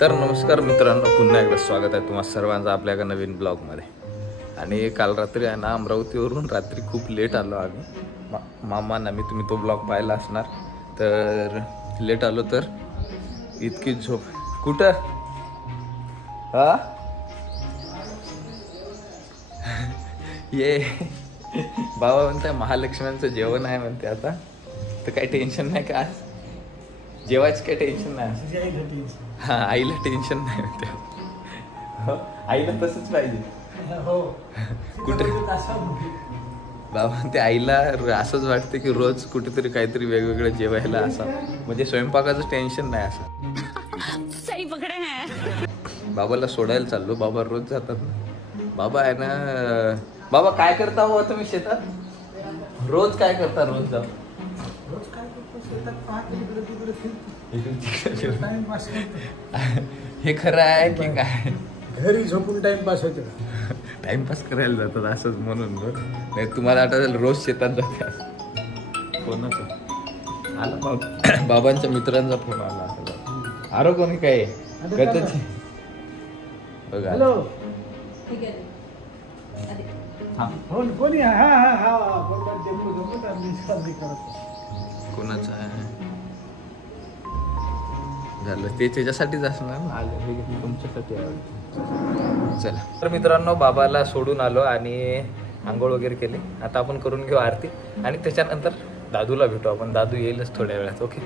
तर नमस्कार मित्रांनो, पुन्हा एकदा स्वागत आहे तुम्हा सर्वांचं आपल्या एका नवीन ब्लॉगमध्ये. आणि काल रात्री आहे ना, अमरावतीवरून रात्री खूप लेट आलो आम्ही. मामा ना मी, तुम्ही तो ब्लॉग पाहिला असणार. तर लेट आलो तर इतकी झोप. कुठं हा ये बाबा म्हणताय महालक्ष्म्यांचं जेवण आहे म्हणते आता. तर काही टेन्शन नाही का, आज जेवायचं काही टेन्शन नाही. हा, आईला टेन्शन नाही म्हणते. आईला तसंच पाहिजे. कुठे बाबा ते आईला असंच वाटतं की रोज कुठेतरी काहीतरी वेगवेगळं जेवायला असं, म्हणजे स्वयंपाकाचं टेन्शन नाही असं. सही पकडे है. बाबाला सोडायला चाललो. बाबा रोज जातात ना. बाबा आहे ना. बाबा काय करता हो तुम्ही शेतात? रोज काय करता? रोज जाऊ हे खरं आहे की काय? घरी झोपून टाइमपास होतो. टाइमपास करायला जातात असंच म्हणून. नाही तुम्हाला आठवलं रोज शेतात जातात. कोणाचं आला? बाबांच्या मित्रांचा फोन आला. आरो कोणी काय गतच बघा. हॅलो कोणी? हा हा हा कोणाचं आहे झालं ते त्याच्यासाठीच असणार ना. आलं हे तुमच्यासाठी आहे. चला तर मित्रांनो, बाबाला सोडून आलो आणि आंघोळ वगैरे केली. आता आपण करून घेऊ आरती आणि त्याच्यानंतर दादूला भेटू आपण. दादू येईलच थोड्या वेळात. ओके.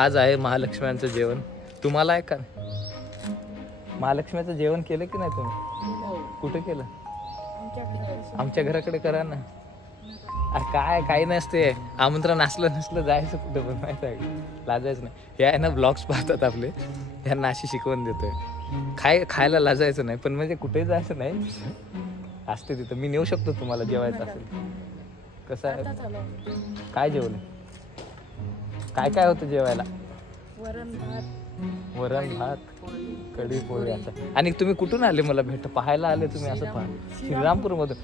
आज आहे महालक्ष्म्यांचं जेवण. तुम्हाला आहे का महालक्ष्म्याचं जेवण केलं की नाही तुम्ही? कुठे केलं? आमच्या घराकडे करा ना. अरे काय काही नसते. आमंत्रण असलं नसलं जायचं कुठं पण, माहिती आहे का? लाजायचं नाही. हे आहे ना ब्लॉग्स पाहतात आपले, त्यांना अशी शिकवण देतोय. खायला लाजायचं नाही, पण म्हणजे कुठेही जायचं नाही. असते तिथं. मी नेऊ शकतो तुम्हाला जेवायचं असेल. कसं आहे? काय जेवलं? काय काय होतं जेवायला? वरण भात कढी पोळी असं. आणि तुम्ही कुठून आले मला पाहायला आले तुम्ही? असं पहा, श्रीरामपूर मधून.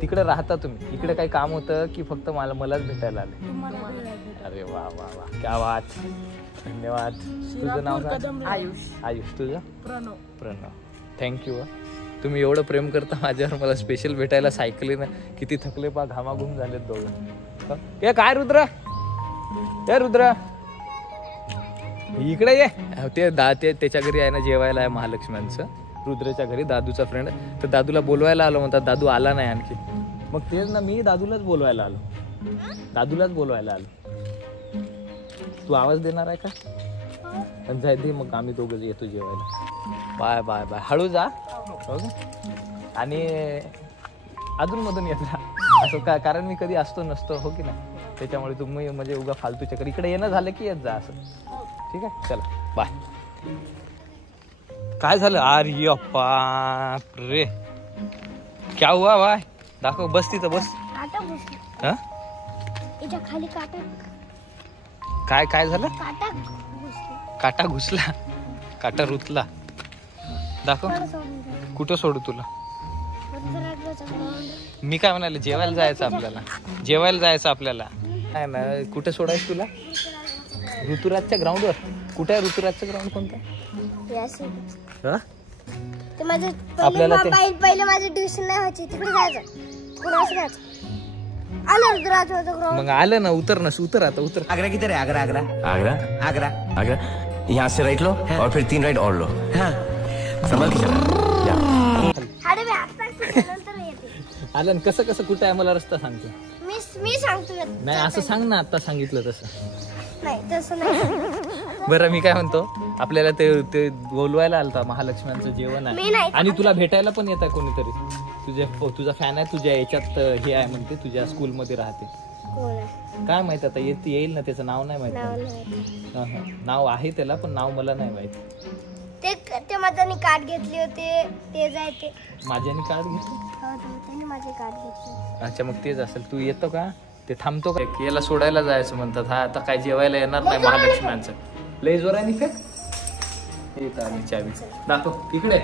तिकडे राहता तुम्ही? इकडे काही काम होतं की फक्त मलाच भेटायला आले? अरे वा वा वा, क्या बात. धन्यवाद. तुझं नाव काय? आयुष. आयुष. तुझं? प्रणव. थँक्यू. तुम्ही एवढं प्रेम करता माझ्यावर. मला स्पेशल भेटायला सायकलीनं किती थकले पा, घामाघूम झालेत दोघं. हे काय रुद्र? हे रुद्र इकडे ये. ते त्याच्या घरी आहे ना जेवायला आहे महालक्ष्म्यांचं, रुद्रच्या घरी. दादूचा फ्रेंड. तर दादूला बोलवायला आलो म्हणतात. दादू आला नाही आणखी. मग तेच ना, मी दादूलाच बोलवायला आलो. तू आवाज देणार आहे का? जाय दे मग, आम्ही दोघं येतो जेवायला. Bye bye bye. हळू जा. आणि अजून मधून येत राहा असं का, कारण मी कधी असतो नसतो, हो की नाही? त्याच्यामुळे तुम्ही म्हणजे उगा फालतू चक्कर. इकडे येणं झालं की येत जा असं. ठीक आहे, चला बाय. काय झालं? अरे बाप रे, क्या हुआ बाय? दाखव. बस तिथं बस. हा? खाली काय झालं? काटा घुसला. काटा रुतला. दाखव. कुठं सोडू तुला? मी काय म्हणाले, जेवायला जायचं आपल्याला. नाही ना, कुठे सोडायचं तुला? ऋतुराजच्या ग्राउंडवर. कुठे आहे ऋतुराजचं ग्राउंड? कोणतं? आपल्याला पहिले माझं ट्युशन नाही व्हायची, तिकडे जायचं. मग आलं ना, उतर आता उतर. आगरा किधर है? आगरा आगरा आगरा आगरा आगरा. यहाँ से राइट लो और फिर 3 राइट और लो. हाँ, संभल के चला. आलं. कसं कुठे आहे मला रस्ता सांगतो? मी सांगतो. नाही असं सांग ना, आता सांगितलं तसं. नाही तसं नाही. बरं मी काय म्हणतो, आपल्याला ते बोलवायला आलता महालक्ष्म्यांचं जेवण आहे आणि तुला भेटायला पण येत आहे कोणीतरी. तुझा फॅन आहे, तुझ्या याच्यात हे आहे म्हणते, तुझ्या स्कूलमध्ये राहते. काय माहित आता, येईल ना. त्याचं नाव नाही माहिती. नाव आहे त्याला, पण नाव मला नाही माहिती. ते माझ्याने कार्ड घेतले होते, ते जायचे. माझ्याने कार्ड घेतले? माझे कार्ड घेतले. अच्छा, मग तेच असेल. तू येतो का? ते थांबतो का? याला सोडायला जायचं म्हणतात. हा, आता काय जेवायला येणार नाही महालक्ष्म्यांचं. लय जोराने फेक. चावी दाखव इकडे.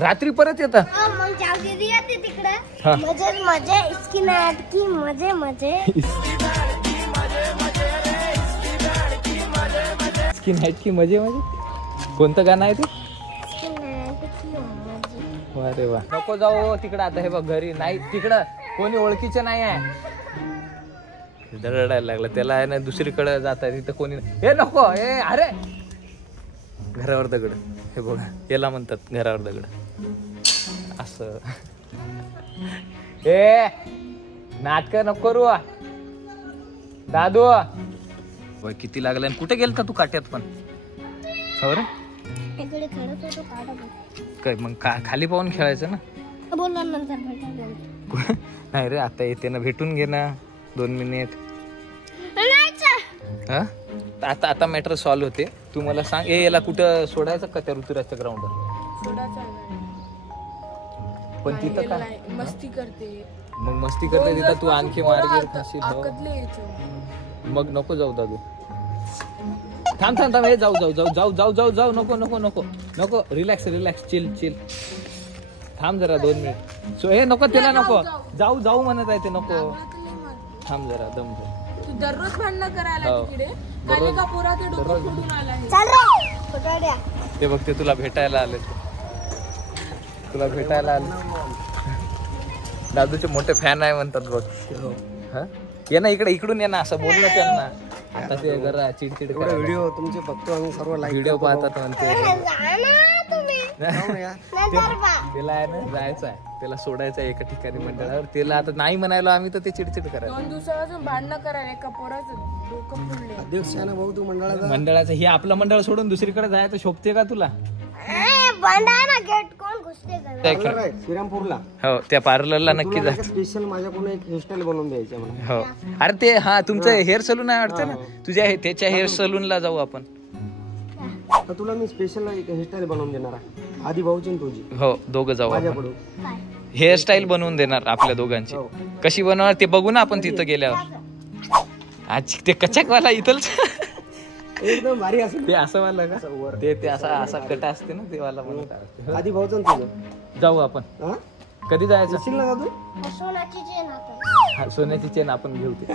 रात्री परत येतात. मग चावी येते तिकडे. हा. मजे मजे इसकी नाटकी मजे मजे. स्किन हाईट की मजे मजे. कोणतं गाणं आहे ते? इसकी नाटकी मजे. अरे वा. नको जाऊ तिकडं आता. हे बघ घरी नाही तिकडं कोणी ओळखीचं नाही आहे. रडायला लागला त्याला आहे ना. दुसरीकडे जात आहे तिथं कोणी नाही. हे नको. हे अरे घरावर दगड. हे बघा याला म्हणतात घरावर दगड असं. ए नाटक नको करू दादू. किती लागलं आणि कुठे गेलता तू काट्यात पण? हो रे. इकडे खेळत होतो काढा. काय मग खाली पाहून खेळायचं ना. बोलला नंतर भेटायला. नाही रे आता येते ना. भेटून घे ना 2 मिनिट. हा आता आता मॅटर सॉल्व्ह होते. तू मला सांग याला कुठं सोडायचं का त्या ऋतुराजच्या ग्राउंडवर? पण तिथं काय मस्ती करते. मग मस्ती करते तिथं तू आणखी मार्गीर खाशील. हो. मग नको जाऊ दादू. थांब थांब थांब. हे जाऊ जाऊ जाऊ जाऊ जाऊ जाऊ जाऊ. नको नको नको नको. Relax relax. Chill chill. थांब जरा 2 मिनिट. सो हे नको त्याला नको. जाऊ जाऊ म्हणत आहे ते. नको थांब जरा दम घे. तू दररोज भांडणं करायला हो. तिकडे. काली का पोरा ते डोकं फोडून आला आहे. चल रे पकड्या. ते बघते तुला भेटायला आले. तुला भेटायला आले. दादूचे मोठे फॅन आहे म्हणतात बघ. हा ये ना इकडे. इकडून ये ना. असं बोल ना त्यांना. आता ते जरा चिडचिड करा. व्हिडिओ तुमचे बघतो आम्ही सर्व लाईक व्हिडिओ पाहतात म्हणते. जा ना तुम्ही. नंतर बा. त्याला आहे ना जायचं आहे. त्याला सोडायचं आहे एका ठिकाणी मंडळावर. त्याला आता नाही म्हणायला आम्ही तर ते चिडचिड करायला. 2 दिवसापासून भांडणं करायला. एका पोराचं डोकं फोडले. अध्यक्षाने भाऊ तू मंडळाचा मंडळाचं हे आपलं मंडळ सोडून दुसरीकडे जायचं शोभते का तुला? बंद आहे ना गेट. कोण घुसते का? श्रीरामपूरला हो त्या पार्लरला नक्की जा. स्पेशल माझ्याकडून एक हेअरस्टाईल बनवून द्यायची मला. हो अरे ते हा तुमचं हेअर सलून आहे वाटतं ना. तुझ्या त्याच्या हेअर सलूनला जाऊ आपण. तर तुला मी स्पेशल एक हेअरस्टाईल बनवून देणार आहे. आधी भाऊची आणि तुझी. हो दोघं जाऊ आपण. माझ्याकडून हेअरस्टाईल बनवून देणार आपल्या दोघांची. कशी बनवणार ते बघू ना आपण तिथं गेल्यावर. आज ते कचकवाला इथलच एकदम भारी असेल. ते असं वाला का? ते असा असा कटा असते ना ते वाला बनवतात. आधी भाऊचं आणि तुझं. जाऊ आपण. हा कधी जायचं? येशील ना दादू? सोनाची चेन आता. हा, सोन्याची चेन आपण घेऊ ते.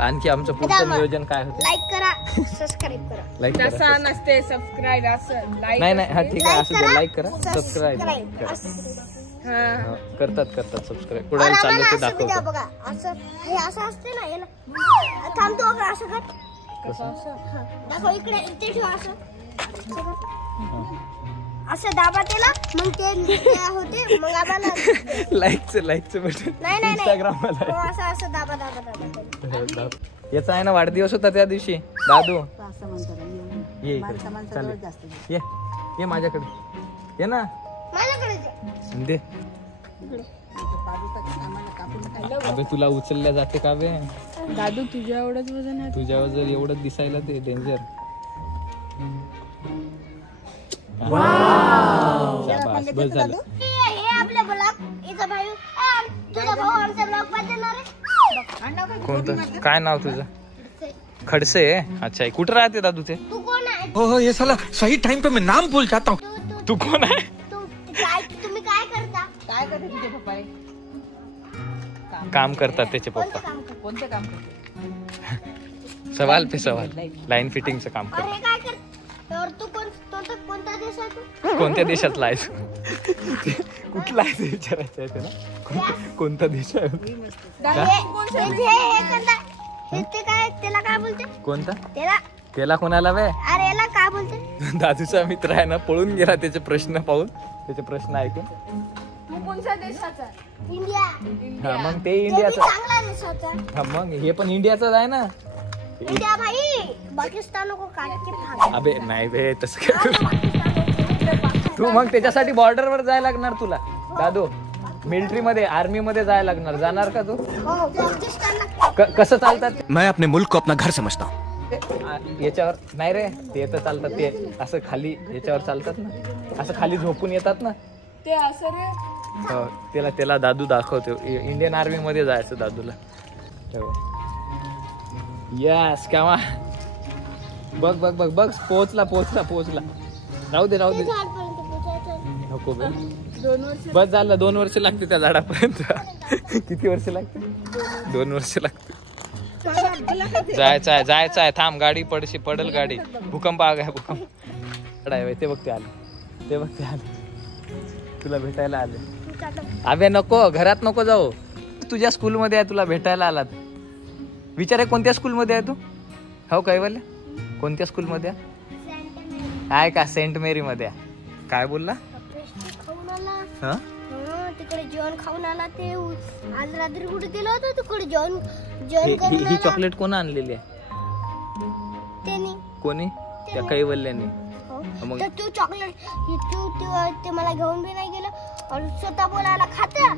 आणखी आमचं पुढचं नियोजन काय होतं? लाईक करा सबस्क्राईब करा. लाईक तसा करा. नसते सबस्क्राईब असं लाईक. नाही नाही हा ठीक आहे. असं लाईक करा सबस्क्राईब हा करतात सबस्क्राईब. पुढे चाललं ते दाखवतो. बघा असं हे असं असते ना. याला थांबतो बघा. असं कर. हा. दाखव इकडे. इथे ठेव. असं असं दाबा त्याला. मग ते होते. मग आम्हाला लाईकचं बटन नाही नाही इंस्टाग्रामला. हो, असं असं दाबा दाबा दाबा. याचा आहे ना वाढदिवस होता त्या दिवशी. दादू ये इकडे. ये ये माझ्याकडे ये ना. माझ्याकडे दे. अबे तुला उचलल्या जाते का बे? दादू तुझ्या एवढंच वजन आहे. तुझ्यावर जर एवढं दिसायला ते डेंजर. बस झालं. हे आपले ब्लॉग. इथं भाई तुझा भाऊ आमचा ब्लॉग बनवणार आहे. कोणतं काय नाव तुझं? खडसे. अच्छा कुठं राहते दादू ते? तू कोण आहे? ओह ये साला सही टाइम पे मैं नाम भूल जाता हूँ. तू कोण आहे? तुम्ही काय करता? काय करते तुझे पप्पा? काम करतात त्याचे कोणतं पप्पा. काम करता? कोणते काम करते? सवाल पे सवाल. लाईन फिटिंगचं काम अरे करतात. काय कर? तर तू कोणत्या देशात? कोणत्या देशातला आहेस? कुठला आहे ते विचारायचं आहे त्याला. कोणता देश आहे? ते काय त्याला काय बोलते? कोणता? त्याला कोणाला वे? अरे याला काय बोलते? दादूचा मित्र आहे ना पळून गेला त्याचे प्रश्न पाहून. त्याचे प्रश्न ऐकून. तू कोणत्या देशाचा? इंडिया. हा मग ते ते बी इंडियाचं. चांगला देशाचा. हा मग हे पण इंडियाचंच आहे ना. इंडिया भाई पाकिस्तान को काट के भाग. अबे नाही बे तसं काय करू. तू मग त्याच्यासाठी बॉर्डर वर जायला लागणार तुला दादू. मिलिटरी मध्ये आर्मी मध्ये जायला लागणार. जाणार का तू? हो पाकिस्तानला. कसं चालतात? मैं अपने मुल्क को अपना घर समझता हूँ. याच्यावर नाही रे. ते तर चालतात ते असं खाली याच्यावर चालतात ना. असं खाली झोपून येतात ना. ते असं रे. हो, त्याला दादू दाखवतो. इंडियन आर्मी मध्ये जायचं दादूला. यस कामा बघ बघ बघ बघ पोहोचला राहू दे ते झाडपर्यंत पोचायचं. नको बे 2 वर्ष बस झालं 2 वर्ष लागते त्या झाडापर्यंत किती वर्ष लागते 2 वर्ष लागते जायचं आहे थांब गाडी पडल गाडी भूकंप आ गया भूकंप ते बघते आले तुला भेटायला आले अबे नको घरात नको जाऊ तुझ्या स्कूलमध्ये आहे तुला भेटायला आलात विचार आहे कोणत्या स्कूलमध्ये आहे तू हो काय बोलले कोणत्या स्कूलमध्ये आहे का सेंट मेरी मध्ये काय बोलला खाऊन आला. हं? तिकडे जेवण खाऊन आला. ते आज रात्री कुठे गेलो होतो तिकडे जेवण ही करून आला. चॉकलेट कोण आणलेली आहे त्यांनी कोणी त्या कैवल्याने हो. मग? तर तू चॉकलेट ते मला घेऊन बी नाही गेलं आणि स्वतः बोलायला खाता.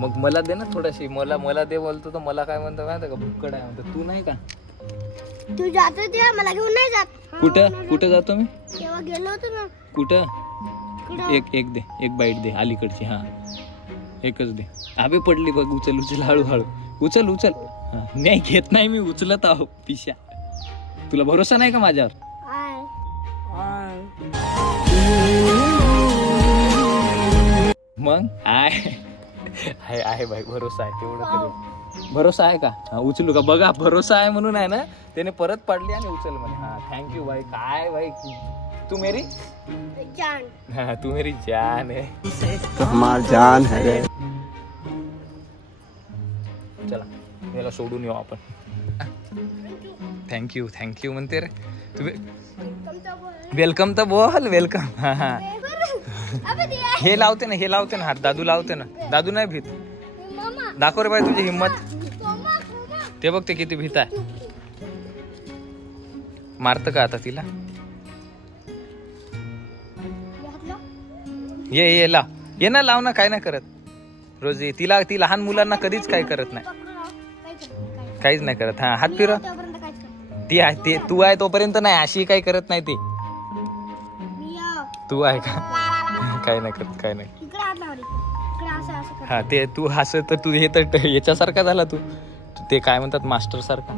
मग मला दे ना थोडीशी मला दे बोलतो तर मला काय म्हणतो माहिती का भुक्कड आहे म्हणतो तू नाही का तू जातो तेव्हा मला घेऊन नाही जात. कुठं जातो मी तेव्हा गेलो होतो ना कुठं इकडं. एक बाईट दे अलीकडची हा एकच दे आबे पडली बघ उचल हळूहळू उचल हा नाही घेत नाही मी उचलत आहो पिशा तुला भरोसा नाही का माझ्यावर आय. मग आहे भाई भरोसा आहे तेवढं तरी भरोसा आहे का हा, उचलू का बघा भरोसा आहे म्हणून आहे ना त्याने परत पाडली आणि उचल म्हणे हा थँक्यू भाई काय भाई तू मेरी जान. हा तू मेरी जान है हमार जान है. चला याला सोडून येऊ आपण थँक्यू म्हणते रे तुम्ही वेलकम तर बोल वेलकम हा हे लावते ना हात दादू लावते ना दादू नाही भीत दाखव रे बाई तुझी हिम्मत ते बघते किती भीत आहे मारत का आता तिला ये लाव ये ना लाव ना काय नाही करत रोज ती लहान मुलांना कधीच काय करत नाही काहीच नाही करत हा हात फिरव ती तू आहे तोपर्यंत नाही अशी काही करत नाही ती तू आहे का काय नाही करत काय नाही हा ते तू हसत तर तू हे तर याच्यासारखा झाला तू ते काय म्हणतात मास्टर सारखा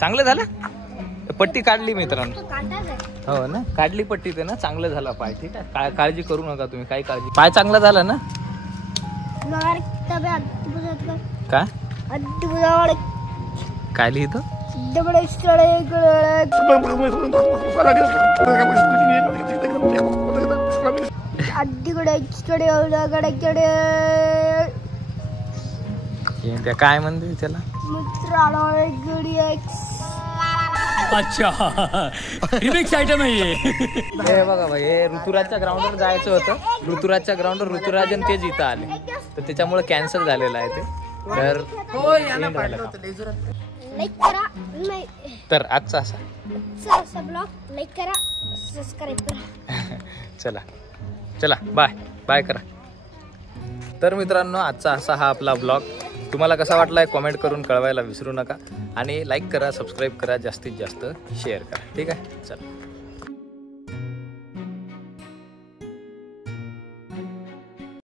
चांगलं झालं पट्टी काढली मित्रांनो हो ना काढली पट्टी ते ना चांगलं झाला पाय ठीक आहे काळजी करू नका तुम्ही काही काळजी पाय चांगला झाला ना काय काय लिहितो काय म्हणते त्याला अच्छा रिमिक्स आयटम आहे हे बघा भाई हे ऋतुराजच्या ग्राउंडवर जायचं होतं ऋतुराजच्या ग्राउंडवर ऋतुराजन तेच इथं आले तर त्याच्यामुळे कॅन्सल झालेलं आहे ते तर आजचा असा ब्लॉग लाईक करा सबस्क्राईब करा चला बाय करा तर मित्रांनो आजचा असा हा आपला ब्लॉग तुम्हाला कसा वाटलाय कमेंट करून कळवायला विसरू नका आणि लाईक करा सबस्क्राईब करा जास्तीत जास्त शेअर करा ठीक आहे चला